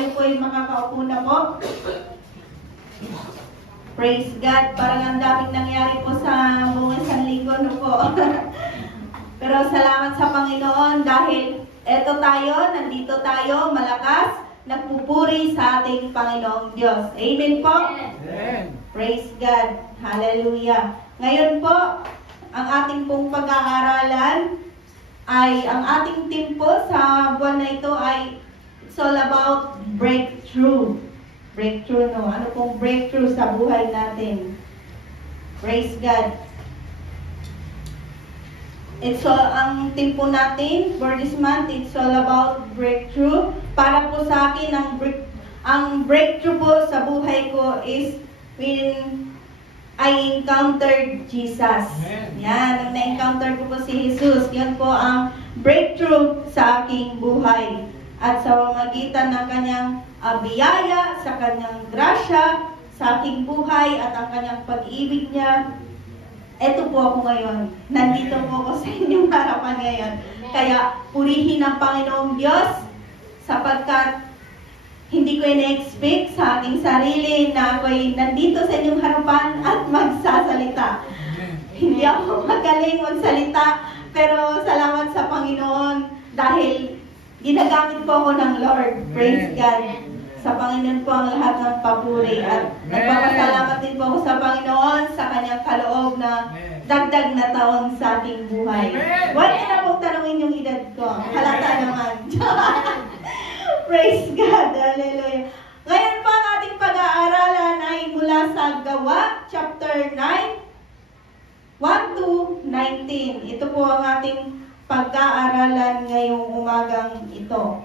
tayo po ay makakaupo na po. Praise God. Parang ang daming nangyari po sa buong isang linggo no po. Pero salamat sa Panginoon dahil eto tayo, nandito tayo, malakas, nagpupuri sa ating Panginoong Diyos. Amen po? Amen. Praise God. Hallelujah. Ngayon po, ang ating pong pag-aaralan ay, ang ating theme po sa buwan na ito ay it's all about breakthrough. Breakthrough, no? Ano pong breakthrough sa buhay natin? Praise God. Ang theme po natin for this month, it's all about breakthrough. Para po sa akin, ang breakthrough po sa buhay ko is when I encountered Jesus. Amen. Yan, nung na-encounter ko po si Jesus, yan po ang breakthrough sa aking buhay. At sa pamamagitan ng kanyang biyaya, sa kanyang grasya, sa aking buhay, at ang kanyang pag-ibig niya, eto po ako ngayon. Nandito po ako sa inyong harapan ngayon. Kaya purihin ang Panginoong Diyos, sapagkat hindi ko ina-expect sa aking sarili na ako'y nandito sa inyong harapan at magsasalita. Hindi ako magaling magsalita, pero salamat sa Panginoon dahil ginagamit po ako ng Lord. Praise God. Sa Panginoon po ang lahat ng papuri at nagpapasalamat din po ako sa Panginoon sa kanyang kaloob na dagdag na taon sa aking buhay. Huwag niyo na pong tanungin yung edad ko. Halata naman. Praise God. Hallelujah. Ngayon po ang ating pag-aaralan ay mula sa Gawa, chapter 9, 1 to 19. Ito po ang ating pag-aaralan ngayong umagang ito.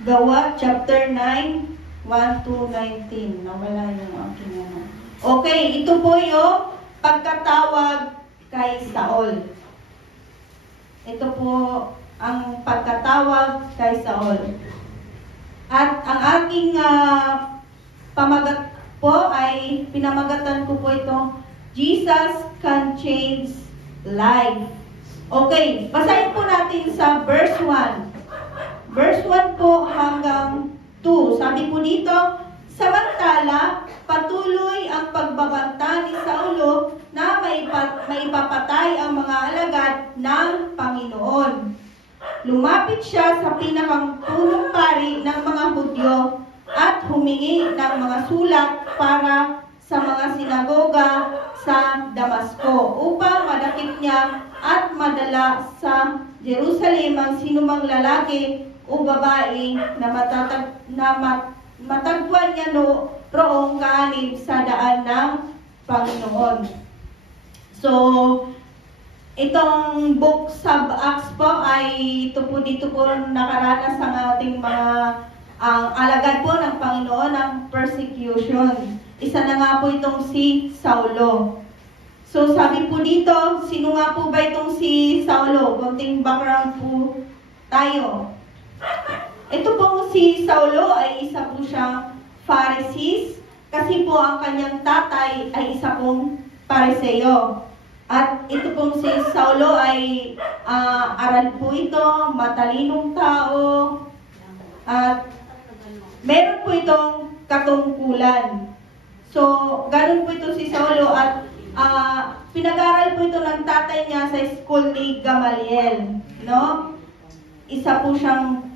Gawa, chapter 9, 1 to 19. Nawala yung aking ano. Okay, ito po yung pagkatawag kay Saul. Ito po ang pagkatawag kay Saul. At ang aking pamagat po ay, pinamagatan ko po itong Jesus can change life. Okay, basahin po natin sa verse 1. Verse 1 po hanggang 2. Sabi po dito, samantala, patuloy ang pagbabanta ni Saulo na maipapatay ang mga alagad ng Panginoon. Lumapit siya sa pinakang punong pari ng mga Hudyo at humingi ng mga sulat para sa mga sinagoga sa Damasco upang madakip niya at madala sa Jerusalem ang sinumang lalaki o babae na matagpuan niya roong kaanib sa daan ng Panginoon. So, itong book sa Acts po ay dito po nakaranas ang ating mga alagad po ng Panginoon ng persecution. Isa na nga po itong si Saulo. So, sabi po dito, sino nga po ba itong si Saulo? Konting background po tayo. Ito pong si Saulo ay isa po siyang Pharisees kasi po ang kanyang tatay ay isa pong Pariseo. At ito pong si Saulo ay aral po ito, matalinong tao, at meron po itong katungkulan. So, ganun po ito si Saulo at pinag-aral po ito ng tatay niya sa school ni Gamaliel. No? Isa po siyang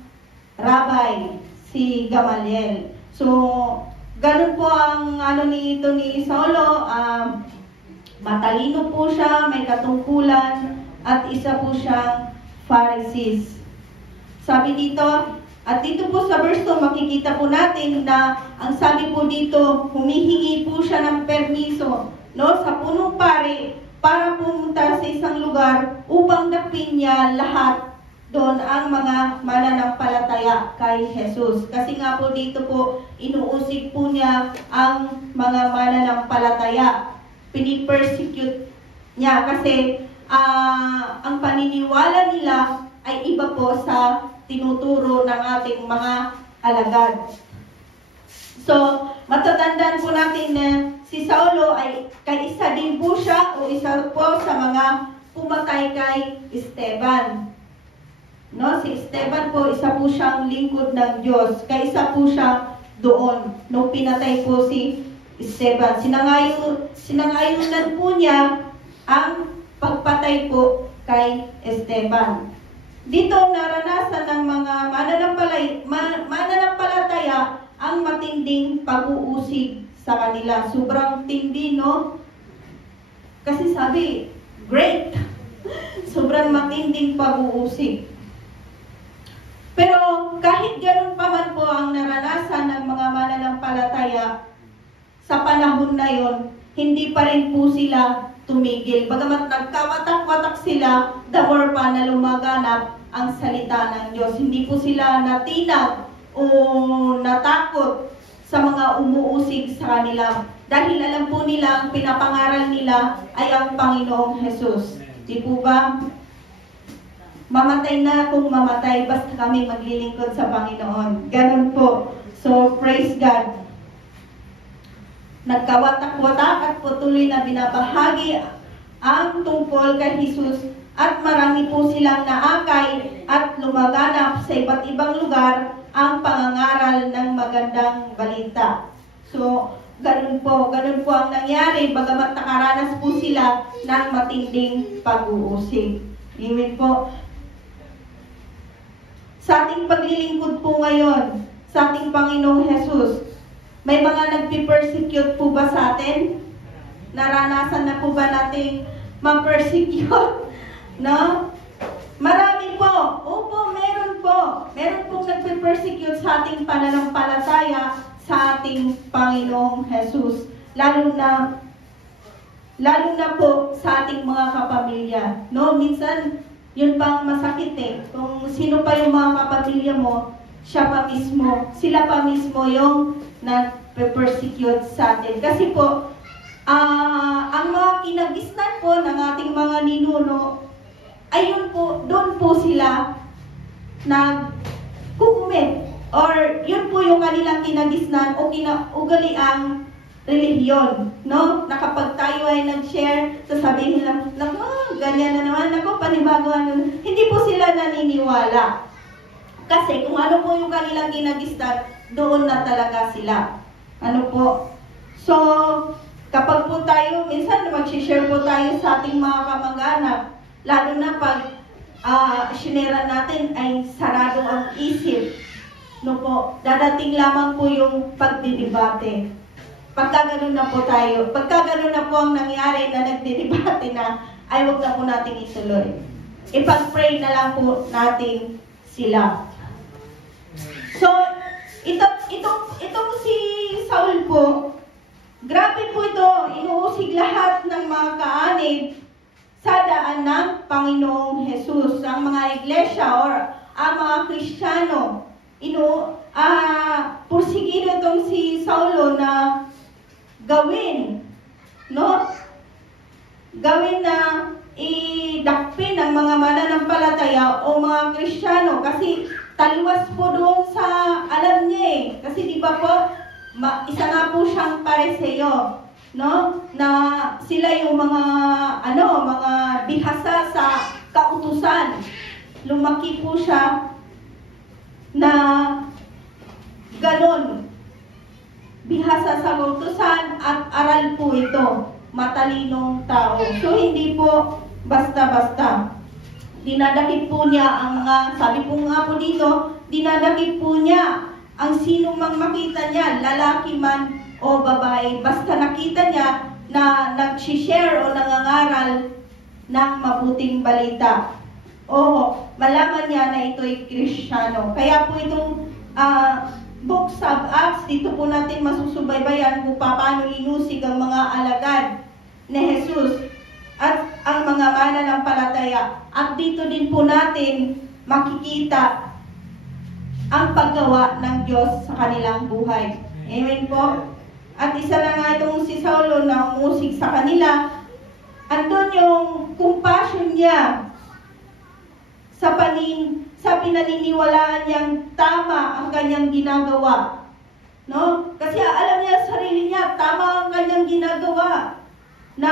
rabbi, si Gamaliel. So, ganun po ang nito ni Saulo, matalino po siya, may katungkulan, at isa po siyang Pharisees. Sabi dito, at dito po sa verse 2, makikita po natin na ang sabi po dito, humihingi po siya ng permiso sa punong pari para pumunta sa isang lugar upang dapin niya lahat doon ang mga mananampalataya kay Jesus. Kasi nga po dito po, inuusig po niya ang mga mananampalataya. Pinipersecute niya kasi ang paniniwala nila ay iba po sa tinuturo ng ating mga alagad. So, matatandaan po natin na si Saulo ay kaisa din po siya o isa po sa mga pumatay kay Esteban. No, si Esteban po, isa po siyang lingkod ng Diyos. Kaya isa po siya doon nung pinatay po si Esteban. Sinangayunan po niya ang pagpatay po kay Esteban. Dito naranasan ng mga mananampalataya ang matinding pag-uusig sa kanila. Sobrang tindi, no? Kasi sabi, great! Sobrang matinding pag-uusig. Pero kahit ganun pa man po ang naranasan ng mga mananampalataya, sa panahon na yon, hindi pa rin po sila tumigil. Bagamat nagkawatak-watak sila, the more pa na lumaganap ang salita ng Diyos. Hindi po sila natinag o natakot sa mga umuusig sa kanila. Dahil alam po nila, ang pinapangaral nila ay ang Panginoong Jesus. Di po ba? Mamatay na kung mamatay, basta kami maglilingkod sa Panginoon. Ganun po. So, praise God. Nagkawatak-watak at patuloy na binabahagi ang tungkol kay Jesus at marami po silang naakay at lumaganap sa iba't ibang lugar ang pangangaral ng magandang balita. So, ganun po ang nangyari, bagamat nakaranas po sila ng matinding pag-uusig. Amen po. Sa ating paglilingkod po ngayon, sa ating Panginoong Jesus, may mga nagpi-persecute po ba sa atin? Naranasan na po ba nating ma-persecute? No? Marami po. Opo, meron po. Meron pong nagpi-persecute sa ating pananampalataya sa ating Panginoong Jesus. Lalo na po sa ating mga kapamilya. No? Minsan, yun pang masakit eh. Kung sino pa yung mga kapamilya mo, sila pa mismo yung na-persecute sa atin. Kasi po, ang mga kinagisnan po ng ating mga ninuno, ay doon po sila nag-kukumit. Or yun po yung kanilang kinagisnan o ugaliang relihiyon. No? Na kapag tayo ay nag-share, sasabihin nila, naku, ganyan na naman, naku, panibago ano. Hindi po sila naniniwala. Kasi kung ano po yung kanilang kinagisnan, doon na talaga sila. Ano po? So, kapag po tayo, minsan mag-share po tayo sa ating mga kamag-anak, lalo na pag shinera natin ay sarado ang isip. No po, dadating lamang po yung pagdidebate. Pagka ganun na po ang nangyari na nagdidebate na, ay huwag na po natin ituloy. Ipag-pray na lang po natin sila. So, itong si Saul po, grabe po ito, inuusig lahat ng mga kaanib sa daan ng Panginoong Jesus. Ang mga iglesia or ang mga Kristiyano, pursigido itong si Saulo na gawin na idakpin ng mga mananampalataya o mga Kristiyano kasi taliwas po doon sa alam niya eh. Kasi di ba po, isa nga po siyang Pariseo, no? Na sila yung mga bihasa sa kautusan. Lumaki po siya na ganon. Bihasa sa kautusan at aral po ito. Matalinong tao. So hindi po basta-basta. Dinadakip po niya ang mga, sabi po nga po dito, dinadakip po niya ang sino mang makita niya, lalaki man o babae, basta nakita niya na nag-share o nangangaral ng mabuting balita. O malaman niya na ito'y Kristiyano. Kaya po itong Books of Acts, dito po natin masusubaybayan kung paano inusig ang mga alagad ni Jesus at ang mga mananampalataya. At dito din po natin makikita ang paggawa ng Diyos sa kanilang buhay. Amen po. At isa na nga itong si Saulo na umusig sa kanila. Andun yung compassion niya sa pinaniniwalaan niyang tama ang kanyang ginagawa. No? Kasi alam niya sa sarili niya, tama ang kanyang ginagawa. Na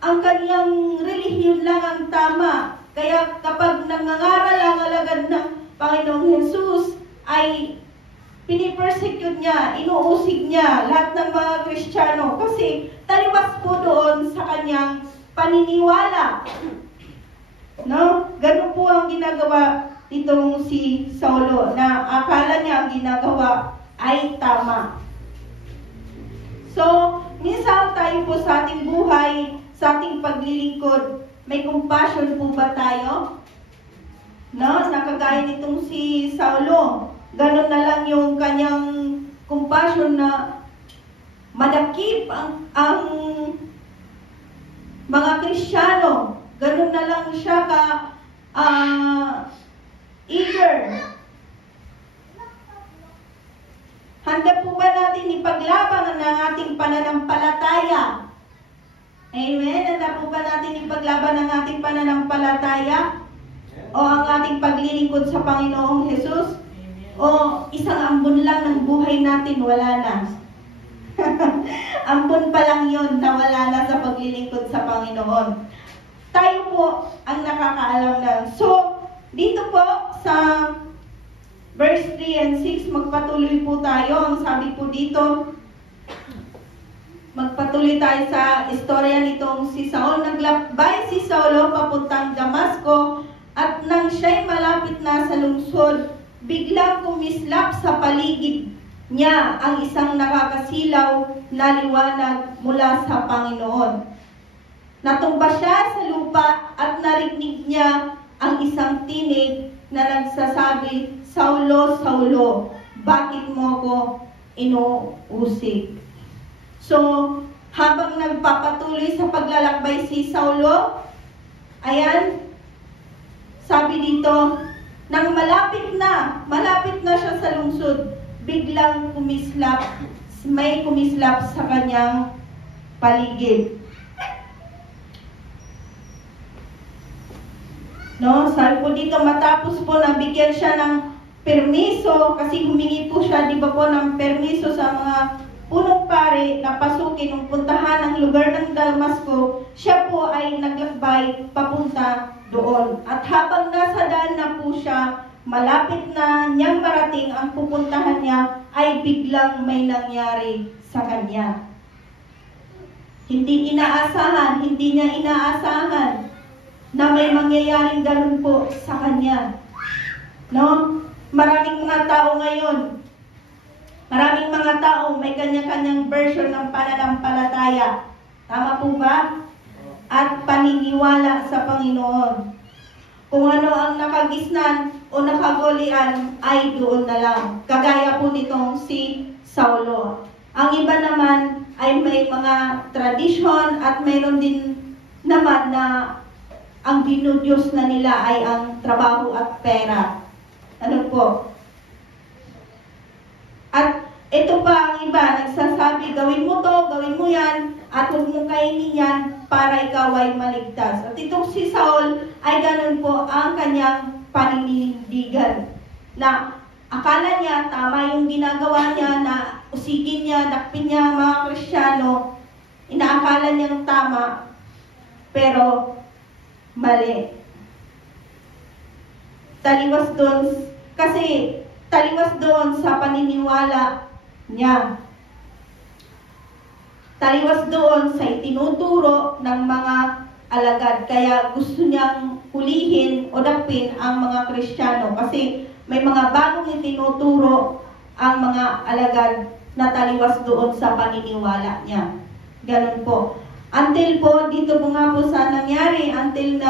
ang kanyang relihiyon lang ang tama. Kaya kapag nangangaral ang alagad ng Panginoong Jesus, ay pinipersecute niya, inuusig niya lahat ng mga Kristiyano kasi taliwas po doon sa kanyang paniniwala. No? Ganun po ang ginagawa nitong si Saulo na akala niya ang ginagawa ay tama. So, minsan tayo po sa ating buhay, sa ating paglilingkod, may compassion po ba tayo? No? Nakagaya nitong si Saulo. Ganon na lang yung kanyang compassion na madakip ang mga Kristiyano. Ganon na lang siya ka eager. Handa po ba natin ipaglaban ang ating pananampalataya? Amen? Handa po ba natin ipaglaban ang ating pananampalataya? O ang ating paglilingkod sa Panginoong Jesus? O isang ambon lang ng buhay natin, wala na. Ambon pa lang yun na wala na sa paglilingkod sa Panginoon. Tayo po ang nakakaalam na. So, dito po sa verse 3 and 6, magpatuloy po tayo. Ang sabi po dito, magpatuloy tayo sa istorya nitong si Saul. Naglakbay si Saulo papuntang Damasco at nang siya'y malapit na sa lungsod, biglang kumislap sa paligid niya ang isang nakakasilaw na liwanag mula sa Panginoon. Natumba siya sa lupa at narinig niya ang isang tinig na nagsasabi, Saulo, Saulo, bakit mo ako inuusig? So, habang nagpapatuloy sa paglalakbay si Saulo, ayan, sabi dito, nang malapit na siya sa lungsod, biglang may kumislap sa kanyang paligid. No, sabi po dito, matapos po nabigyan siya ng permiso, kasi humingi po siya, di ba po, ng permiso sa mga punong pare na pasukin ng puntahan ng lugar ng Damasco, siya po ay naglakbay papunta doon. At habang nasa daan na po siya, malapit na niyang marating ang pupuntahan niya, ay biglang may nangyari sa kanya. Hindi niya inaasahan na may mangyayaring ganun po sa kanya. No? Maraming mga tao ngayon, maraming mga tao may kanya-kanyang version ng pananampalataya. Tama po ba? At paniniwala sa Panginoon. Kung ano ang nakagisnan o nakagolian ay doon na lang. Kagaya po nitong si Saulo. Ang iba naman ay may mga tradisyon at mayroon din naman na ang dinudyos na nila ay ang trabaho at pera. Ano po? At ito pa ang iba, nagsasabi, gawin mo to, gawin mo yan, at huwag mong kainin yan para ikaw ay maligtas. At itong si Saul ay ganun po ang kanyang paninindigan. Na akala niya, tama yung ginagawa niya, na usigin niya, dakpin niya ang mga Kristiyano, inaakala niyang tama, pero mali. Taliwas doon sa paniniwala niya. Taliwas doon sa itinuturo ng mga alagad. Kaya gusto niyang hulihin o dakpin ang mga Kristiyano. Kasi may mga bagong itinuturo ang mga alagad na taliwas doon sa paniniwala niya. Ganun po. Until po, dito po nga po sa nangyari, until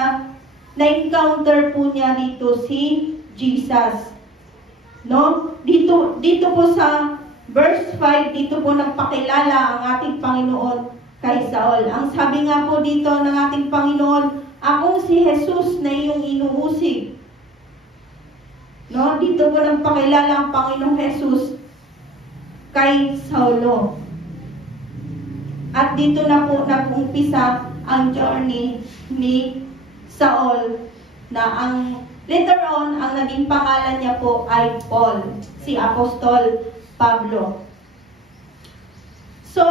na-encounter po niya dito si Jesus. No? Dito po sa verse 5, dito po nagpakilala ang ating Panginoon kay Saul. Ang sabi nga po dito ng ating Panginoon, akong si Jesus na iyong inuusig. No? Dito po nagpakilala ang Panginoong Jesus kay Saulo. At dito na po nag-umpisa ang journey ni Saul na later on, ang naging pangalan niya po ay Paul, si Apostol Pablo. So,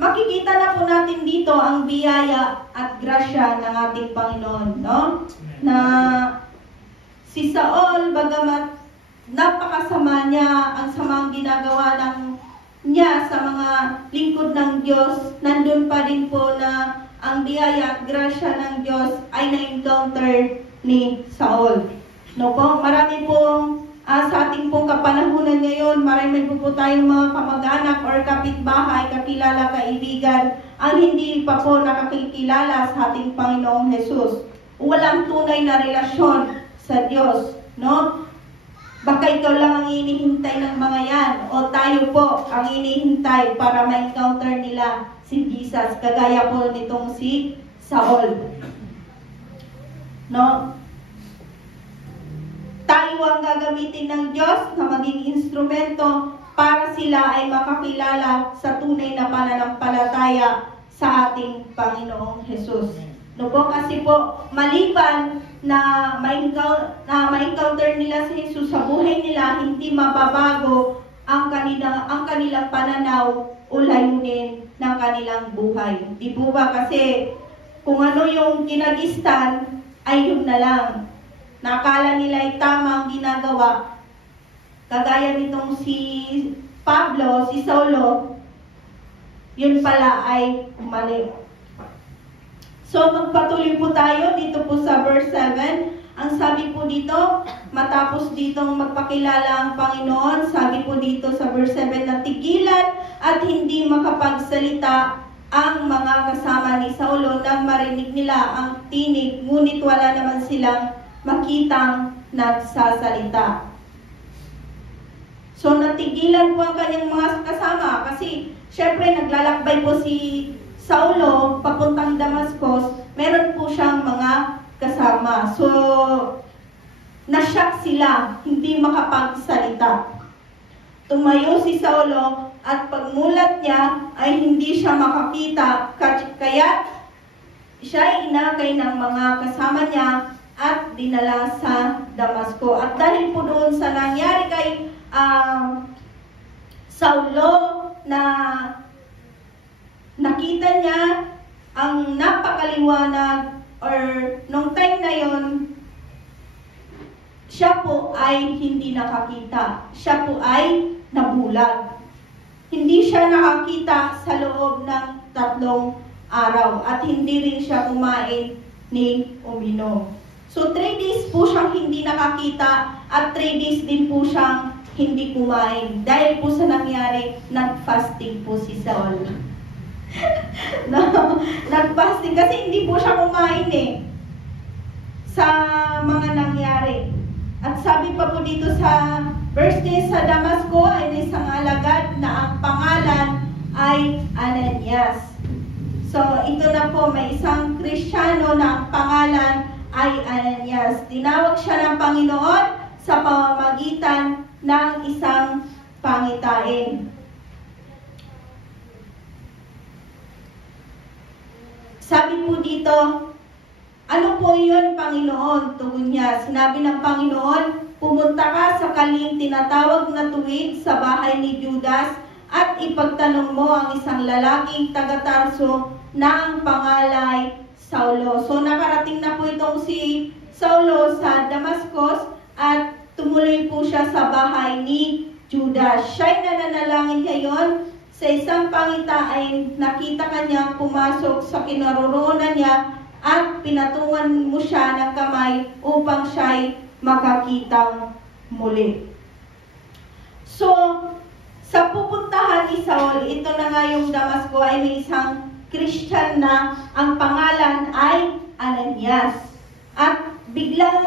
makikita na po natin dito ang biyaya at grasya ng ating Panginoon, no? Na si Saul, bagamat napakasama niya, ang samang ginagawa niya sa mga lingkod ng Diyos, nandun pa rin po na ang biyaya at grasya ng Diyos ay na-encounter ni Saul. No po, marami pong sa ating pong kapanahunan ngayon, marami po tayong mga kamag-anak or kapitbahay, kakilala, kaibigan, ang hindi pa po nakakilala sa ating Panginoong Jesus. Walang tunay na relasyon sa Diyos, no? Baka ikaw lang ang inihintay ng mga yan, o tayo po ang inihintay para ma-encounter nila si Jesus, kagaya po nitong si Saul. No? Tayo ang gagamitin ng Diyos na maging instrumento para sila ay makakilala sa tunay na pananampalataya sa ating Panginoong Jesus. No po, kasi po, maliban na ma-encounter nila si Jesus sa buhay nila, hindi mababago ang kanilang pananaw o layunin ng kanilang buhay. Di po ba? Kasi kung ano yung kinagistan, ay yun na lang. Nakala nila ay tama ang ginagawa. Kagaya nitong si Pablo, si Saulo, yun pala ay mali. So, magpatuloy po tayo dito po sa verse 7. Ang sabi po dito, matapos ditong magpakilala ang Panginoon, sabi po dito sa verse 7 na tigilan at hindi makapagsalita ang mga kasama ni Saulo nang marinig nila ang tinig, ngunit wala naman silang makitang nagsasalita. So, natigilan po ang kanyang mga kasama kasi syempre naglalakbay po si Saulo papuntang Damascus, meron po siyang mga kasama. So, nasyak sila, hindi makapagsalita. Tumayo si Saulo at pagmulat niya ay hindi siya makakita, kaya siya ay inakay ng mga kasama niya at dinala sa Damasco. At dahil po doon sa nangyari kay Saulo na nakita niya ang napakaliwanag or nung time na yon, siya po ay hindi nakakita. Siya po ay nabulag. Hindi siya nakakita sa loob ng 3 araw at hindi rin siya kumain ni uminom. So 3 days po siyang hindi nakakita at 3 days din po siyang hindi kumain. Dahil po sa nangyari, nag-fasting po si Saul. No, nag-fasting kasi hindi po siya kumain sa mga nangyari. At sabi pa po dito sa verse 10, sa Damasco ay may isang alagad na ang pangalan ay Ananias. So ito na po, may isang Kristiyano na ang pangalan ay Ananias. Tinawag siya ng Panginoon sa pamamagitan ng isang pangitain. Sabi po dito, ano po yun, Panginoon? Tugon niya, sinabi ng Panginoon, pumunta ka sa kaling tinatawag na tuwid sa bahay ni Judas at ipagtanong mo ang isang lalaking taga-Tarso na ang pangalay Saulo. So nakarating na po itong si Saulo sa Damascus at tumuloy po siya sa bahay ni Judas. Siya'y nananalangin ngayon. Sa isang pangitain, nakita kanya pumasok sa kinaroroonan niya at pinatungan mo siya ng kamay upang siya'y makakitang muli. So, sa pupuntahan ni Saul, ito na nga yung Damasco ay may isang Christian na ang pangalan ay Ananias. At biglang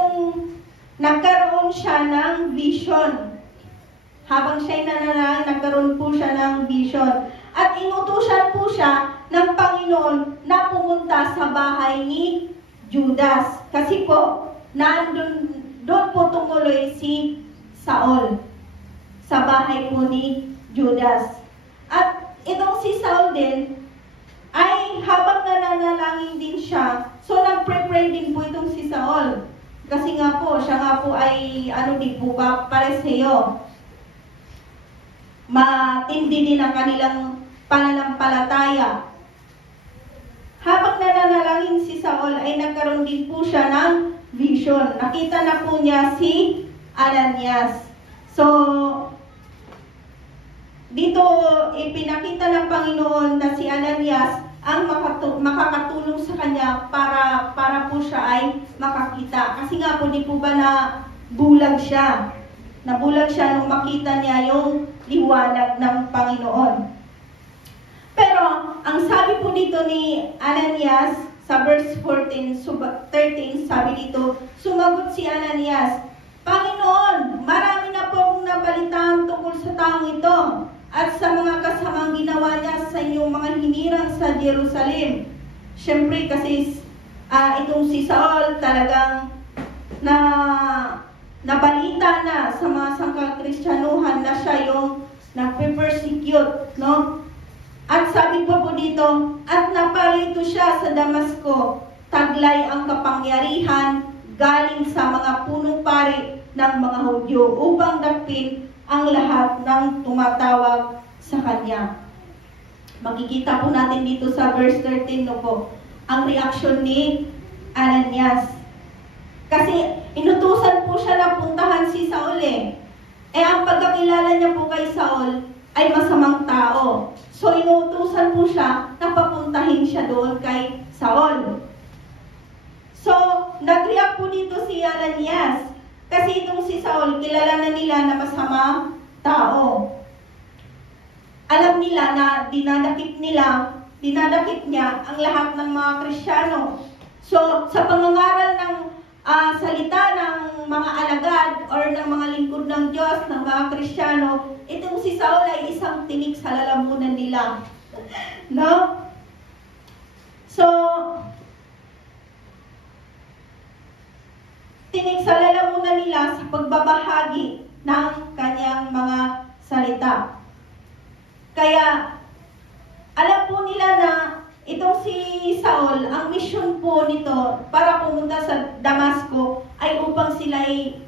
nagkaroon siya ng vision. Habang siya'y nananalangin, nagkaroon po siya ng vision. At inutusan po siya ng Panginoon na pumunta sa bahay ni Judas. Kasi po, doon po tumuloy si Saul sa bahay po ni Judas. At itong si Saul din, ay habang nananalangin din siya, so nag-pray din po itong si Saul. Kasi nga po, siya nga po ay, di po ba, pareseyo. Matindi din ang kanilang pananampalataya. Habang nananalangin si Saul ay nagkaroon din po siya ng vision. Nakita na po niya si Ananias. So, dito ipinakita ng Panginoon na si Ananias ang makakatulong sa kanya para po siya ay makakita. Kasi nga po, di po ba na bulag siya? Nabulag siya nung makita niya yung liwanag ng Panginoon. Pero, ang sabi po dito ni Ananias, sa verse 13, sabi dito, sumagot si Ananias, Panginoon, marami na po akong nabalitaan tungkol sa taong ito at sa mga kasamang ginawa niya sa inyong mga hinirang sa Jerusalem. Siyempre, kasi itong si Saul talagang nabalita na sa mga sangkal-Kristyanuhan na siya yung nagpe-persecute, no? At sabi po dito, at naparito siya sa Damasco, taglay ang kapangyarihan galing sa mga punong pari ng mga Hudyo upang dakpin ang lahat ng tumatawag sa kanya. Makikita po natin dito sa verse 13 no po, ang reaksyon ni Ananias. Kasi inutusan po siya na puntahan si Saul eh. Ang pagkakilala niya po kay Saul ay masamang tao. So inutusan po siya na papuntahin siya doon kay Saul. So nag-react po dito si Ananias. Kasi itong si Saul, kilala na nila na masama tao. Alam nila na dinadakip niya ang lahat ng mga Kristiyano. So, sa pangangaral ng salita ng mga alagad or ng mga lingkod ng Diyos, ng mga Kristiyano, itong si Saul ay isang tinik sa lalamunan nila. No? So, tinig sa lalamunan nila sa pagbabahagi ng kanyang mga salita. Kaya, alam po nila na itong si Saul, ang misyon po nito para pumunta sa Damasco ay upang sila ay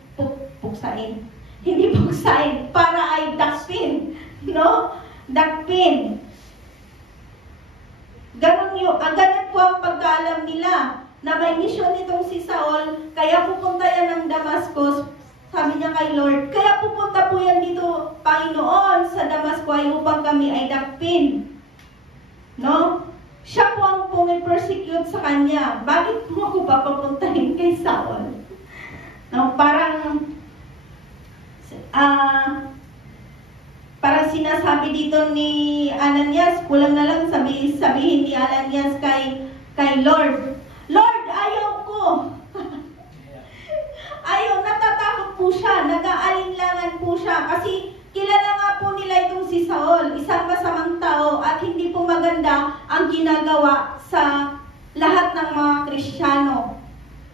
puksain. Hindi puksain, para ay dakpin. No? Dakpin. Ganun po ang pagkaalam nila na may misyon itong si Saul, kaya pupunta yan ng Damascus, sabi niya kay Lord, kaya pupunta po yan dito, Panginoon, sa Damasco ay upang kami ay dakpin. No? Siya po ang pumipersecute sa kanya. Bakit mo ko papapuntahin kay Saul? No? Parang sinasabi dito ni Ananias, kulang na lang sabihin ni Ananias kay Lord, Lord, ayaw ko. Ayaw, natatakot po siya, nag-aalinlangan po siya. Kasi kilala nga po nila itong si Saul, isang masamang tao at hindi po maganda ang ginagawa sa lahat ng mga Kristiyano.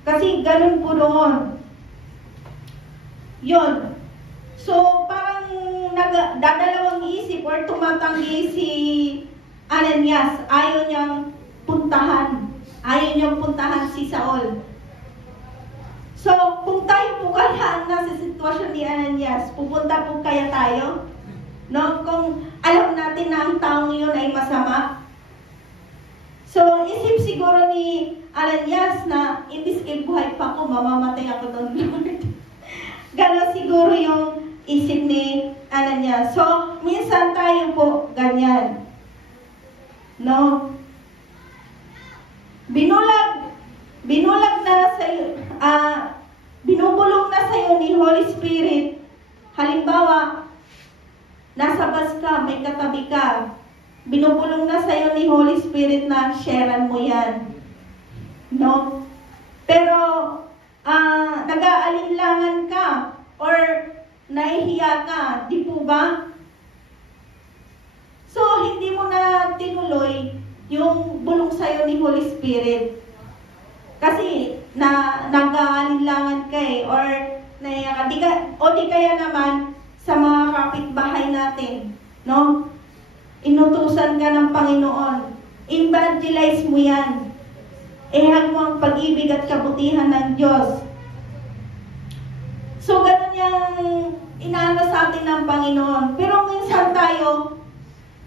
Kasi ganun po doon. Yun. So, parang dadalawang isip or tumatanggi si Ananias. Ayaw niyang puntahan. Ayaw niyang puntahan si Saul. So, kung tayo po kaya ang nasa sitwasyon ni Ananias, pupunta po kaya tayo? No? Kung alam natin na ang taong yun ay masama. So, isip siguro ni Ananias na, imbis kay buhay pa ako, mamamatay ako doon, Lord. Ganon siguro yung isip ni Ananias. So, minsan tayo po ganyan. No? Binulag na sa iyo, binubulong na sa iyo ni Holy Spirit. Halimbawa, nasa bus ka, may katabi ka. Binubulong na sa iyo ni Holy Spirit na sharean mo yan. No? Pero, nag-aalinlangan ka or nahihiya ka, di po ba? So, hindi mo na tinuloy yung bulong sa'yo ni Holy Spirit. Kasi, nag-aalinlangan ka eh, or naiyak ka. Di kaya naman, sa mga kapitbahay natin, no? Inutusan ka ng Panginoon. Evangelize mo yan. Ihag mo ang pag-ibig at kabutihan ng Diyos. So, ganun yung inaano sa atin ng Panginoon. Pero minsan tayo,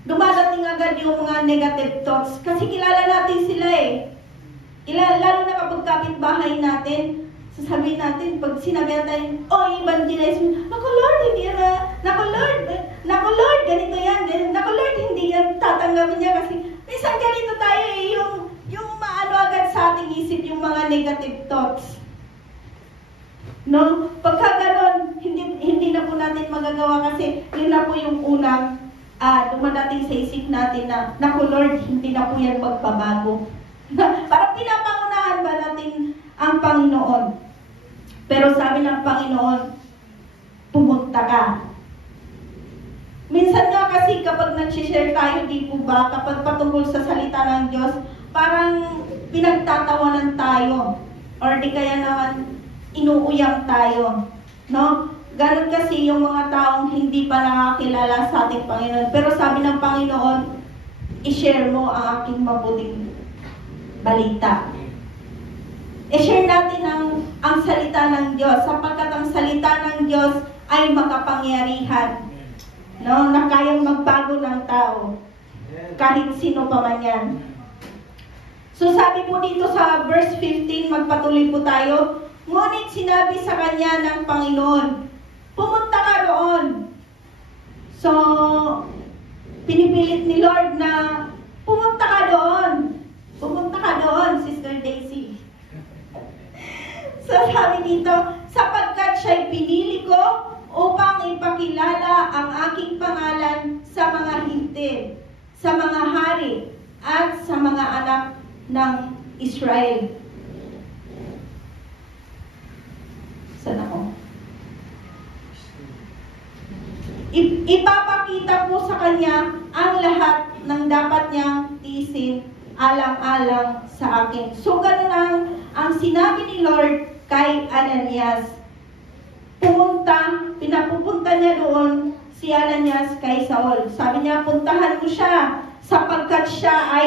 dumadating agad yung mga negative thoughts. Kasi kilala natin sila eh. Lalo na kapag kapitbahay natin, sasabihin natin, pag sinabi natin, evangelize, naku Lord, hindi yan, naku Lord, ganito yan, naku Lord, hindi yan, tatanggapin niya kasi, minsan ganito tayo eh, yung maano agad sa ating isip, yung mga negative thoughts. No? Pagka ganon, hindi na po natin magagawa kasi yun na po yung unang dumadating sa isip natin na, naku Lord, hindi na po yan magbabago. Parang pinapangunahan ba natin ang Panginoon? Pero sabi ng Panginoon, pumunta ka. Minsan nga kasi kapag nag-share tayo, di po ba, kapag patungkol sa salita ng Diyos, parang pinagtatawanan tayo. Or di kaya naman, inuuyang tayo. No? Ganon kasi yung mga taong hindi pa nakakilala sa ating Panginoon. Pero sabi ng Panginoon, i-share mo ang aking mabuting balita. I-share natin ang salita ng Diyos sapagkat ang salita ng Diyos ay makapangyarihan. No? Na kayang magbago ng tao. Kahit sino pa man yan. So sabi po dito sa verse 15, magpatuloy po tayo. Ngunit sinabi sa kanya ng Panginoon, pumunta ka doon. So, pinipilit ni Lord na pumunta ka doon. Pumunta ka doon, Sister Daisy. So, sabi dito, sapagkat siya'y pinili ko upang ipakilala ang aking pangalan sa mga hintil, sa mga hari, at sa mga anak ng Israel. Saan ako? Ipapakita po sa kanya ang lahat ng dapat niyang tiisin alang-alang sa akin. So, ganun ang sinabi ni Lord kay Ananias. Pinapupunta niya doon si Ananias kay Saul. Sabi niya, puntahan mo siya sapagkat siya ay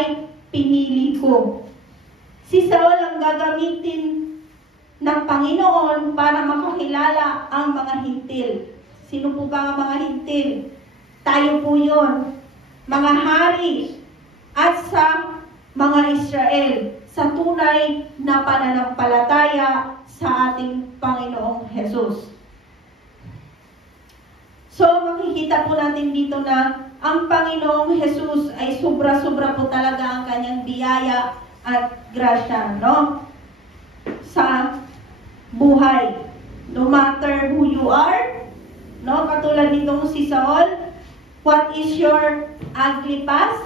pinili ko. Si Saul ang gagamitin ng Panginoon para makakilala ang mga hintil. Sino po ba ang mga hintil? Tayo po yun. Mga hari at sa mga Israel sa tunay na pananampalataya sa ating Panginoong Jesus. So, makikita po natin dito na ang Panginoong Jesus ay sobra-sobra po talaga ang kanyang biyaya at grasya, no? Sa buhay. No matter who you are, no? Katulad nitong si Saul, what is your ugly past?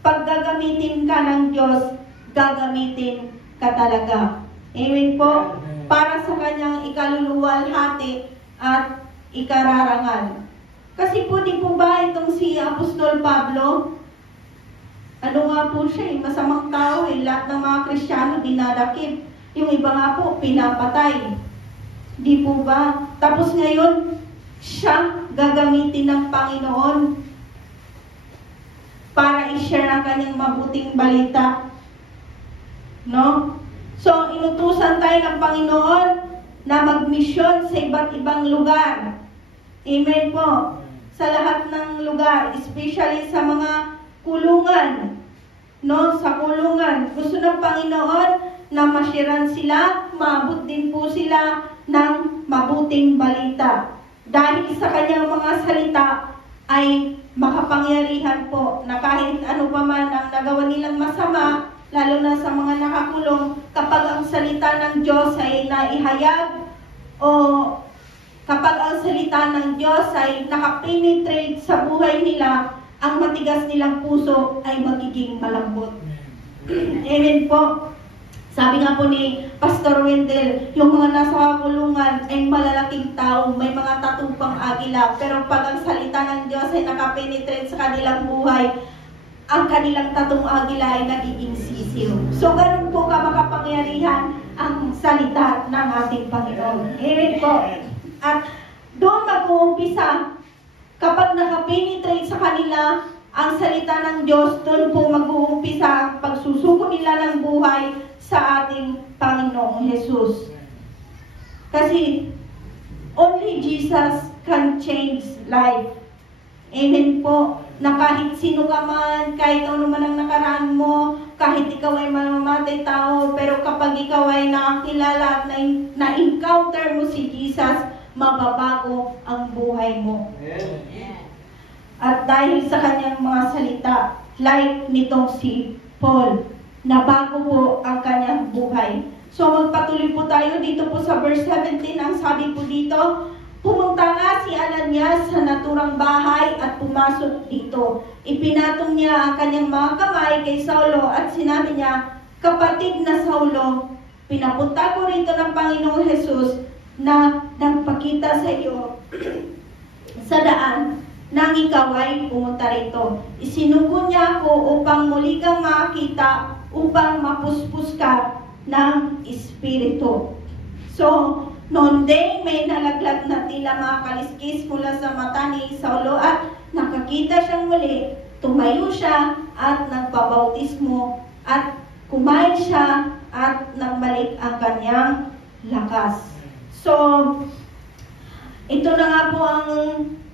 Pag gagamitin ka ng Diyos, gagamitin ka talaga. Amen po? Para sa kanyang ikaluluwalhati at ikararangal. Kasi po, di po ba itong si Apostol Pablo, ano nga po siya, masamang tao, lahat ng mga Kristiyano dinadakip. Yung iba nga po, pinapatay. Di po ba? Tapos ngayon, siya gagamitin ng Panginoon para i-share ang kanyang mabuting balita. No? So, inutusan tayo ng Panginoon na magmisyon sa iba't ibang lugar. Amen po. Sa lahat ng lugar, especially sa mga kulungan. No? Sa kulungan. Gusto ng Panginoon na mashiran sila, maabot din po sila ng mabuting balita. Dahil sa kanyang mga salita ay makapangyarihan po na kahit ano pa man ang nagawa nilang masama, lalo na sa mga nakakulong, kapag ang salita ng Diyos ay naihayag o kapag ang salita ng Diyos ay nakapenetrate sa buhay nila, ang matigas nilang puso ay magiging malambot. Amen po. Sabi nga po ni Pastor Wendell, yung mga nasa kulungan ay malalaking tao, may mga tatupang agila, pero pag ang salita ng Diyos ay nakapenetrate sa kanilang buhay, ang kanilang tatong agila ay nagiging sisiw. So, ganun po makapangyarihan ang salita ng ating Panginoon. Amen po. At doon mag-uumpisa, kapag nakapenetrate sa kanila ang salita ng Diyos, doon po mag-uumpisa ang pagsusuko nila ng buhay sa ating Panginoong Jesus. Kasi only Jesus can change life. Amen po. na kahit sino ka man, kahit ano man ang nakaraan mo, kahit ikaw ay mamamatay tao, pero kapag ikaw ay nakakilala at na-encounter mo si Jesus, mababago ang buhay mo. At dahil sa kanyang mga salita, like nitong si Paul, nabago po ang kanyang buhay. So magpatuloy po tayo dito po sa verse 17. Ang sabi po dito, pumunta nga si Ananias sa naturang bahay at pumasok dito. Ipinatong niya ang kanyang mga kamay kay Saulo at sinabi niya, kapatid na Saulo, pinapunta ko rito ng Panginoong Jesus na nagpakita sa iyo sa daan nang ikaw ay pumunta rito. Isinugo niya ako upang muli kang makita, upang mapuspos ka ng Espiritu. So, noon din may nalaglag na tila mga kaliskis mula sa mata ni Saulo at nakakita siyang muli. Tumayo siya at nagpabautismo at kumain siya at nagbalik ang kanyang lakas. So, ito na nga po ang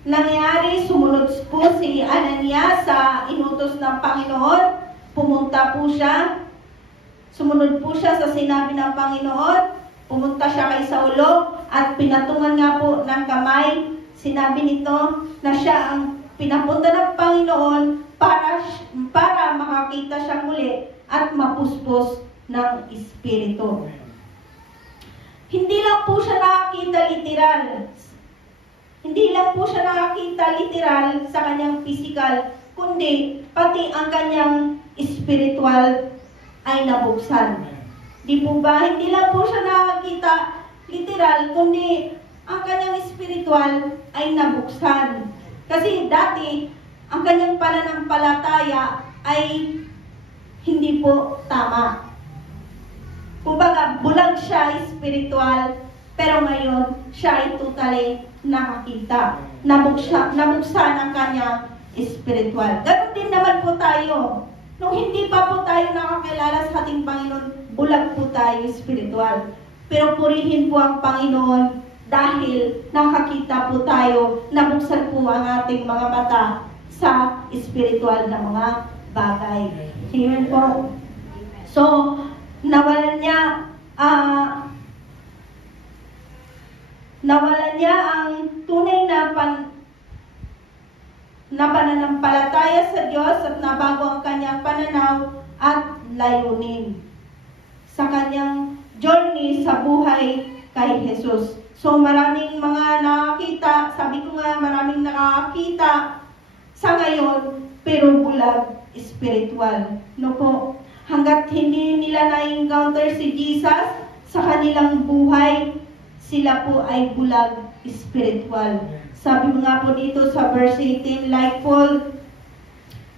nangyari. Sumunod po si Ananias sa inutos ng Panginoon. Pumunta po siya. Sumunod po siya sa sinabi ng Panginoon. Pumunta siya kay Saulo at pinatungan nga po ng kamay. Sinabi nito na siya ang pinapunta ng Panginoon para makakita siya muli at mapuspos ng Espiritu. Hindi lang po siya nakakita literal. Hindi lang po siya nakakita literal sa kanyang physical, kundi pati ang kanyang spiritual ay nabuksan. Di po ba? Hindi lang po siya nakakita literal, kundi ang kanyang spiritual ay nabuksan. Kasi dati, ang kanyang pananampalataya ay hindi po tama. Kumbaga, bulag siya spiritual, pero ngayon, siya ay totally nakakita. Nabuksan ang kanyang spiritual. Ganun din naman po tayo. Nung hindi pa po tayo nakakilala sa ating Panginoon, bulag po tayo spiritual. Pero purihin po ang Panginoon dahil nakakita po tayo, nabuksan po ang ating mga mata sa spiritual na mga bagay. Amen po. So, nawalan niya ang tunay na pananampalataya sa Diyos at nabago ang kanyang pananaw at layunin sa kanyang journey sa buhay kay Jesus. So maraming mga nakakita, sabi ko nga maraming nakakita sa ngayon, pero bulag spiritual. No po, hanggat hindi nila na-encounter si Jesus sa kanilang buhay, sila po ay bulag spiritual. Sabi mo nga po dito sa verse 18, like Paul,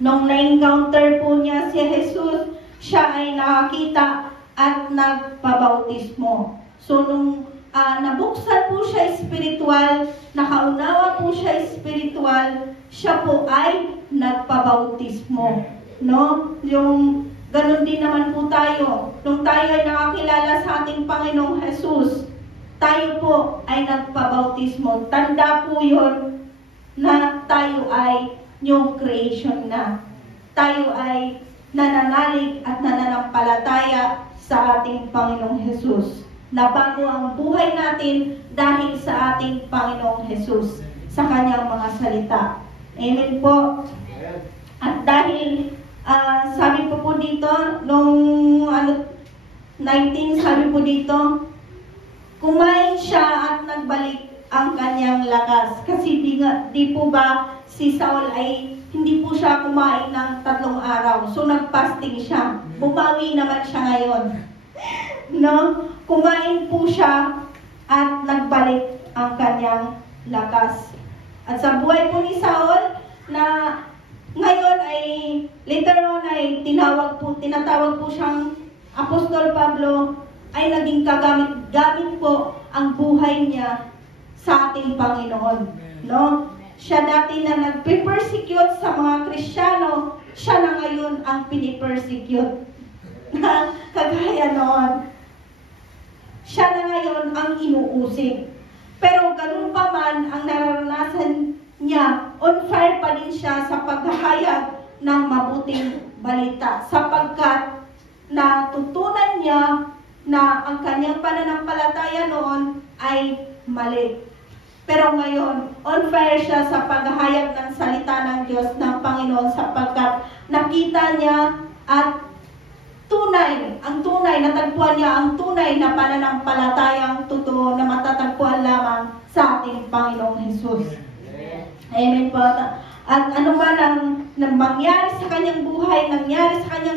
nung na-encounter po niya si Jesus, siya ay nakakita at nagpabautismo. So nung nabuksan po siya spiritual, nakaunawa po siya spiritual, siya po ay nagpabautismo. No? Yung ganun din naman po tayo. Nung tayo ay nakakilala sa ating Panginoong Jesus, tayo po ay nagpabautismo. Tanda po yun na tayo ay new creation na. Tayo ay nananalig at nananampalataya sa ating Panginoong Jesus. Nabago ang buhay natin dahil sa ating Panginoong Jesus, sa kanyang mga salita. Amen po. At dahil, sabi po dito, nung 19, sabi po dito, kumain siya at nagbalik ang kanyang lakas. Kasi di po ba si Saul ay hindi po siya kumain ng 3 araw. So nagfasting siya. Bumawi naman siya ngayon. No? Kumain po siya at nagbalik ang kanyang lakas. At sa buhay po ni Saul na ngayon ay later on ay tinatawag po siyang Apostol Pablo, ay naging kagamit-gamit po ang buhay niya sa ating Panginoon. No? Siya dati na nagpe-persecute sa mga Kristiyano, siya na ngayon ang pinipersecute. Kagaya noon. Siya na ngayon ang inuusig. Pero ganun pa man ang nararanasan niya o on fire pa din siya sa paghahayag ng mabuting balita sapagkat natutunan niya na ang kanyang pananampalataya noon ay mali. Pero ngayon, on fire siya sa paghahayag ng salita ng Diyos ng Panginoon sapagkat nakita niya at natagpuan niya ang tunay na pananampalatayang totoo na matatagpuan lamang sa ating Panginoong Hesus. Amen po. At ano man ang mangyari sa kanyang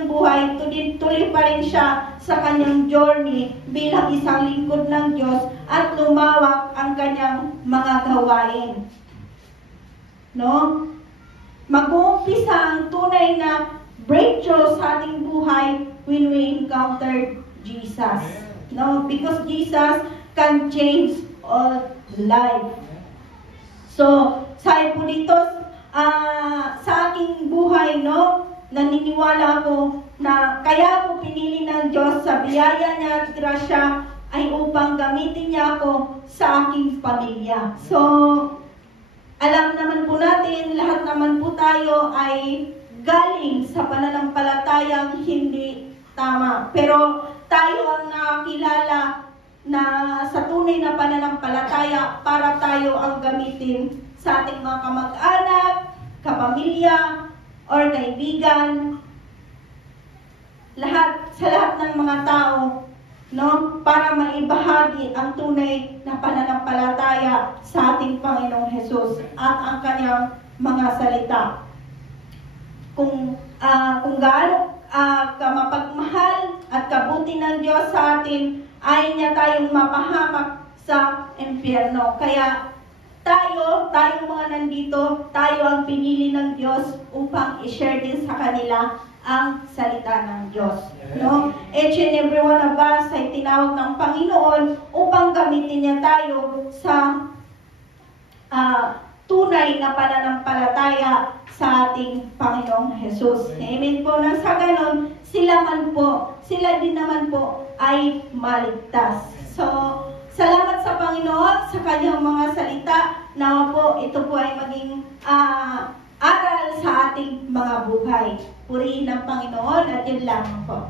buhay, tuloy pa rin siya sa kanyang journey bilang isang lingkod ng Diyos at lumawak ang kanyang mga gawain. No? Mag-uumpisa ang tunay na breakthrough sa ating buhay when we encounter Jesus. No? Because Jesus can change all life. So, sabi po dito, sa aking buhay, no, naniniwala ako na kaya ako pinili ng Diyos sa biyaya niya at grasya ay upang gamitin niya ako sa aking pamilya. So, alam naman po natin, lahat naman po tayo ay galing sa pananampalatayang hindi tama. Pero tayo ang nakakilala na sa tunay na pananampalataya para tayo ang gamitin sa ating mga kamag-anak, kapamilya, or kaibigan, sa lahat ng mga tao, no, para maibahagi ang tunay na pananampalataya sa ating Panginoong Hesus at ang kanyang mga salita. Kung gaano kamapagmahal at kabuti ng Diyos sa atin, ayaw niya tayong mapahamak sa impyerno. Kaya tayo mga nandito, tayo ang pinili ng Diyos upang i-share din sa kanila ang salita ng Diyos. No? Each and every one of us ay tinawag ng Panginoon upang gamitin niya tayo sa tunay na pananampalataya sa ating Panginoong Hesus. Amen po. Nang sa ganon, sila din naman po ay maligtas. So, salamat sa Panginoon sa kanyang mga salita. Nawa po, ito po ay maging aral sa ating mga buhay. Purihin ng Panginoon at yun lamang po.